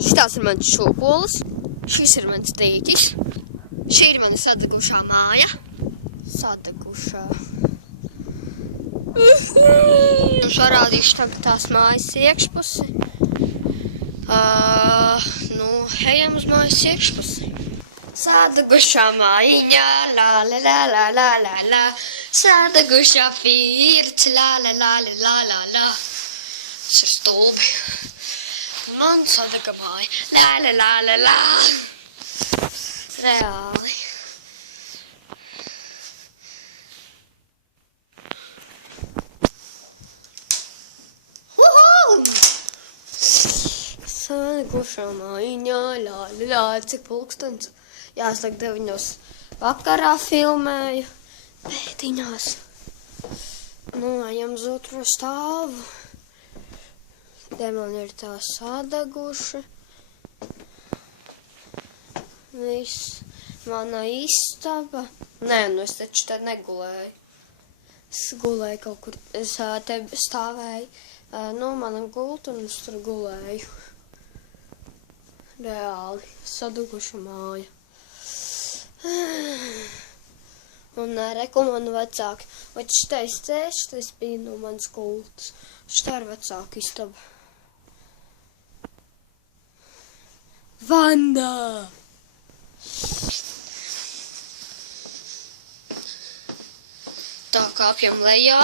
Šitās ir mans šūpolis, šis ir mans tīķis, šī ir mana sadegušā māja. Sadegušā. Jums parādīšu tagad tās mājas iekšpusi. Ejam uz mājas iekšpusi. Sadegušā mājiņā, la la la la la la la. Sadegušā pirts, la la la la la la la. Tas ir stulbi. Man sadega māja, la la la la la. Reāli. Sadegušā mājiņā, la la la. Cik pulkstens? Jāsaka 9 vakarā filmēju. Pēdiņās. Ejam uz otro stāvu. Te man ir tā sadeguša. Viss. Mana istaba. Nē, es taču te negulēju. Es gulēju kaut kur. Es te stāvēju. Mana gulta un es tur gulēju. Reāli. Sadeguša māja. Un reku manu vecāki. Vai šitais bija no manas gultas. Šitā ir vecāka istaba. Vanda! Tā kāpjam lejā.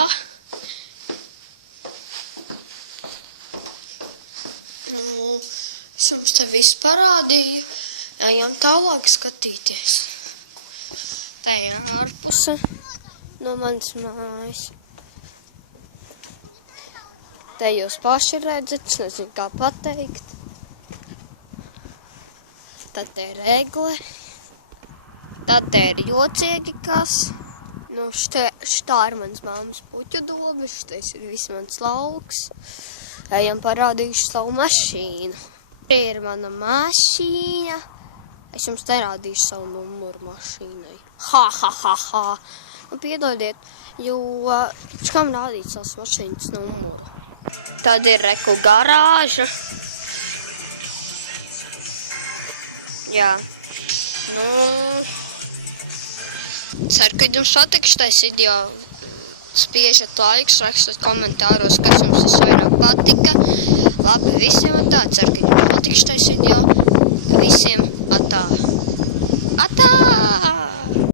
Es jums te visu parādīju. Ejam tālāk skatīties. Te ir ārpuse no manas mājas. Te jūs paši redzat, es nezinu kā pateikt. Tad te ir egle. Tad te ir jocīgi kas. Šitā ir mans mammas puķu dobe, šitais ir viss mans lauks. Ejam parādīšu savu mašīnu. Te ir mana mašīna. Es jums te rādīšu savu numuru mašīnai. Ha. Piedodiet, jo kam rādīt savas mašīnas numuru? Tad ir reku garāža. Jā. Ceru, ka jums patīk šitais video. Spiežat laikus, rakstat komentāros, kas jums tas vairāk patika. Labi, visiem un tā. Ceru, ka jums patīk šitais video.